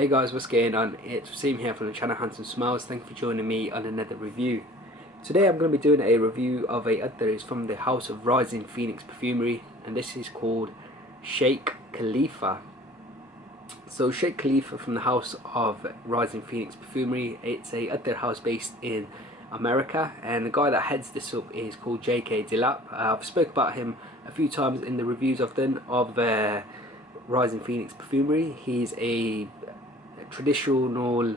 Hey guys, what's going on? It's Waseem here from the channel Handsome Smiles. Thank you for joining me on another review. Today I'm going to be doing a review of a Attar. It's from the house of Rising Phoenix Perfumery, and this is called Sheikh Khalifa. So Sheikh Khalifa from the house of Rising Phoenix Perfumery. It's a Attar house based in America, and the guy that heads this up is called J.K. Dilap. I've spoke about him a few times in the reviews I've done of Rising Phoenix Perfumery. He's a traditional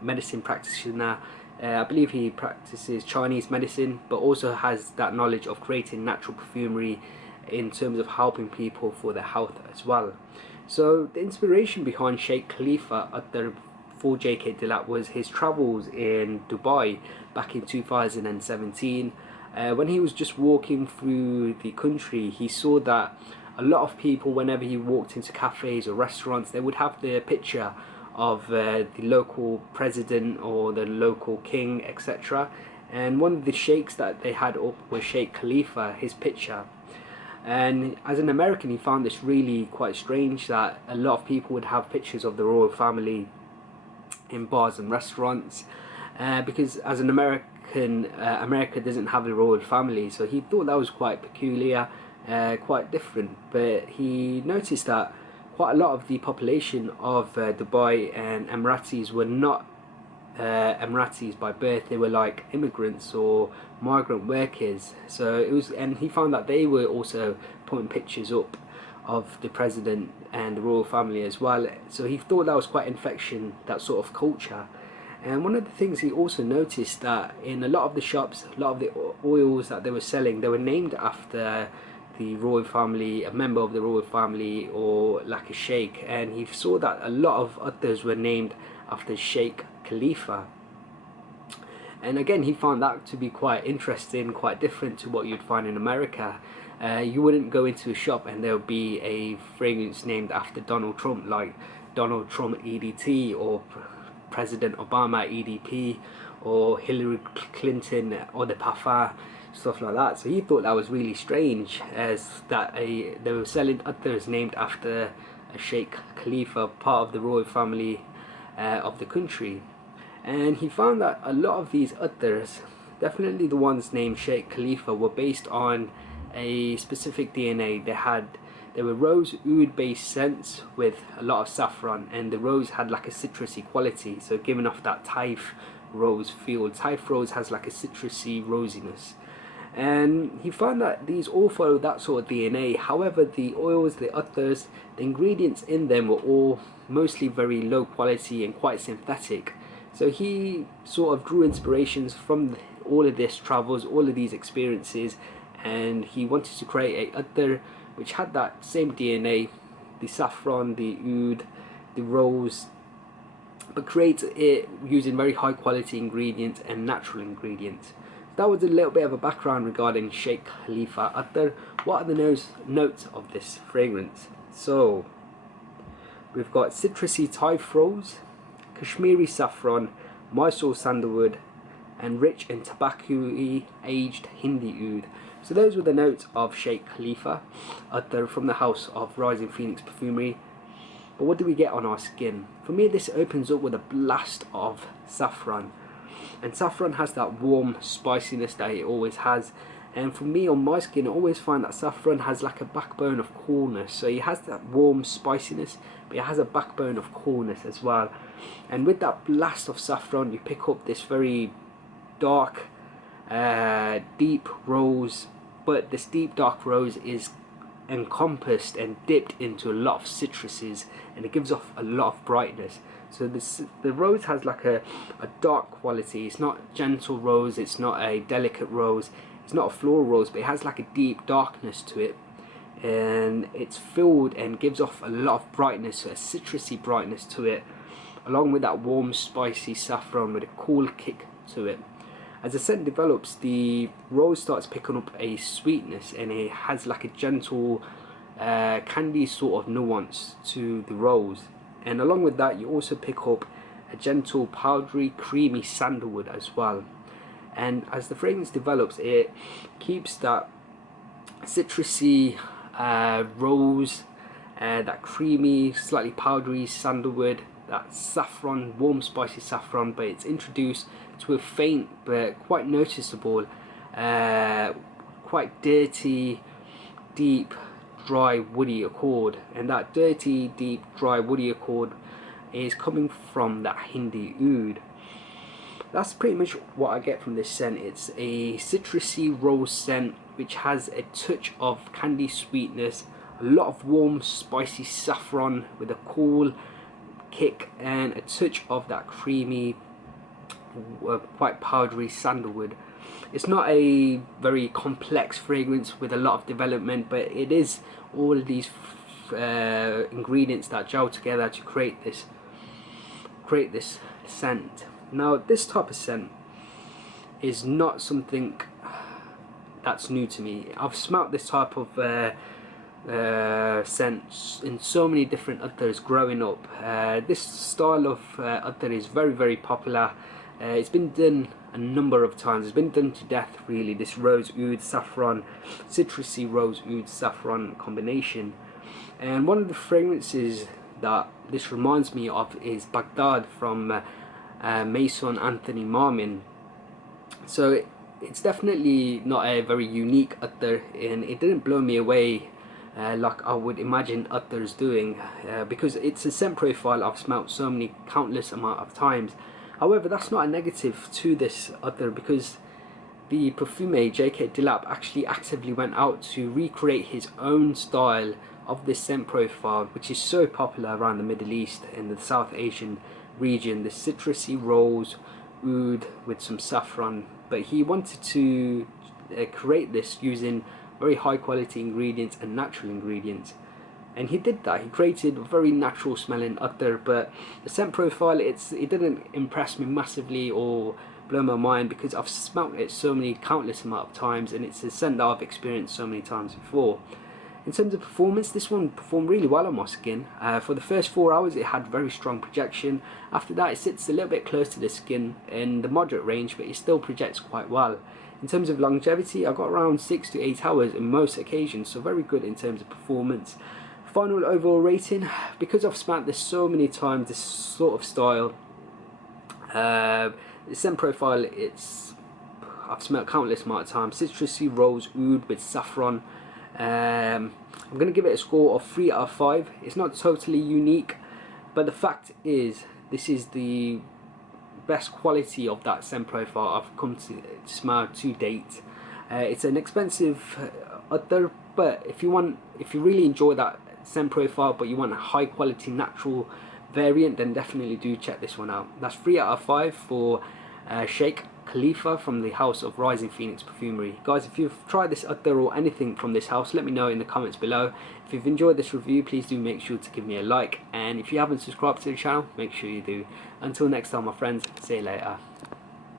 medicine practitioner. I believe he practices Chinese medicine, but also has that knowledge of creating natural perfumery in terms of helping people for their health as well. So the inspiration behind Sheikh Khalifa Attar for J.K. Dilap was his travels in Dubai back in 2017. When he was just walking through the country, he saw that a lot of people, whenever he walked into cafes or restaurants, they would have the picture of the local president or the local king, etc. And one of the sheikhs that they had up was Sheikh Khalifa, his picture. And as an American, he found this really quite strange that a lot of people would have pictures of the royal family in bars and restaurants, because as an American, America doesn't have the royal family, so he thought that was quite peculiar, quite different. But he noticed that quite a lot of the population of Dubai and Emiratis were not Emiratis by birth. They were like immigrants or migrant workers. So it was, and he found that they were also putting pictures up of the president and the royal family as well. So he thought that was quite infection, that sort of culture. And one of the things he also noticed that in a lot of the shops, a lot of the oils that they were selling, they were named after the royal family, a member of the royal family, or like a sheikh. And he saw that a lot of others were named after Sheikh Khalifa. And again, he found that to be quite interesting, quite different to what you'd find in America. You wouldn't go into a shop and there would be a fragrance named after Donald Trump, like Donald Trump EDT, or President Obama EDP, or Hillary Clinton or the Parfum, stuff like that. So he thought that was really strange, as that they were selling others named after a Sheikh Khalifa, part of the royal family of the country. And he found that a lot of these others, definitely the ones named Sheikh Khalifa, were based on a specific DNA. They were rose oud based scents with a lot of saffron, and the rose had like a citrusy quality, so giving off that Taif rose feel. Taif rose has like a citrusy rosiness. And he found that these all follow that sort of DNA. However, the oils, the others, the ingredients in them were all mostly very low quality and quite synthetic. So he sort of drew inspirations from all of this travels, all of these experiences, and he wanted to create a Attar which had that same DNA, the saffron, the oud, the rose, but create it using very high quality ingredients and natural ingredients. That was a little bit of a background regarding Sheikh Khalifa Attar. What are the notes of this fragrance? So we've got citrusy Taif rose, Kashmiri saffron, Mysore sandalwood, and rich and tobacco-y aged Hindi oud. So those were the notes of Sheikh Khalifa Attar from the house of Rising Phoenix Perfumery. But what do we get on our skin? For me, this opens up with a blast of saffron. And saffron has that warm spiciness that it always has. And for me, on my skin, I always find that saffron has like a backbone of coolness. So it has that warm spiciness, but it has a backbone of coolness as well. And with that blast of saffron, you pick up this very dark, deep rose. But this deep dark rose is encompassed and dipped into a lot of citruses, and it gives off a lot of brightness. So the rose has like a dark quality. It's not gentle rose, it's not a delicate rose, it's not a floral rose, but it has like a deep darkness to it, and it's filled and gives off a lot of brightness, a citrusy brightness to it, along with that warm spicy saffron with a cool kick to it. As the scent develops, the rose starts picking up a sweetness, and it has like a gentle candy sort of nuance to the rose. And along with that, you also pick up a gentle powdery creamy sandalwood as well. And as the fragrance develops, it keeps that citrusy rose, that creamy, slightly powdery sandalwood that saffron, warm spicy saffron, but it's introduced to a faint but quite noticeable, quite dirty, deep, dry, woody accord. And that dirty, deep, dry, woody accord is coming from that Hindi oud. That's pretty much what I get from this scent. It's a citrusy rose scent which has a touch of candy sweetness, a lot of warm spicy saffron with a cool kick, and a touch of that creamy, quite powdery sandalwood. It's not a very complex fragrance with a lot of development, but it is all of these ingredients that gel together to create this scent. Now, this type of scent is not something that's new to me. I've smelt this type of scents in so many different Attars growing up. This style of Attar is very, very popular. It's been done a number of times. It's been done to death, really. This rose oud saffron, citrusy rose oud saffron combination. And one of the fragrances that this reminds me of is Baghdad from Mason Anthony Marmin. So it's definitely not a very unique Attar, and it didn't blow me away like I would imagine Attars doing, because it's a scent profile I've smelt so many countless amount of times. However, that's not a negative to this Attar, because the perfumer J.K. Dillap actually actively went out to recreate his own style of this scent profile, which is so popular around the Middle East and the South Asian region, the citrusy rose oud with some saffron. But he wanted to create this using very high quality ingredients and natural ingredients, and he did that. He created a very natural smelling Attar, but the scent profile, it didn't impress me massively or blow my mind, because I've smelt it so many countless amount of times, and it's a scent that I've experienced so many times before. In terms of performance, this one performed really well on my skin. For the first 4 hours it had very strong projection. After that it sits a little bit close to the skin in the moderate range, but it still projects quite well. In terms of longevity, I got around 6 to 8 hours in most occasions, so very good in terms of performance. Final overall rating, because I've smelt this so many times, this sort of style, the scent profile, I've smelled countless amount of times. Citrusy rose oud with saffron. I'm going to give it a score of 3 out of 5. It's not totally unique, but the fact is, this is the best quality of that scent profile I've come to smell to date. It's an expensive Attar, but if you really enjoy that scent profile, but you want a high quality natural variant, then definitely do check this one out. That's 3 out of 5 for Sheikh Khalifa from the house of Rising Phoenix Perfumery. Guys, if you've tried this Attar or anything from this house, let me know in the comments below. If you've enjoyed this review, please do make sure to give me a like, and if you haven't subscribed to the channel, make sure you do. Until next time, my friends, see you later.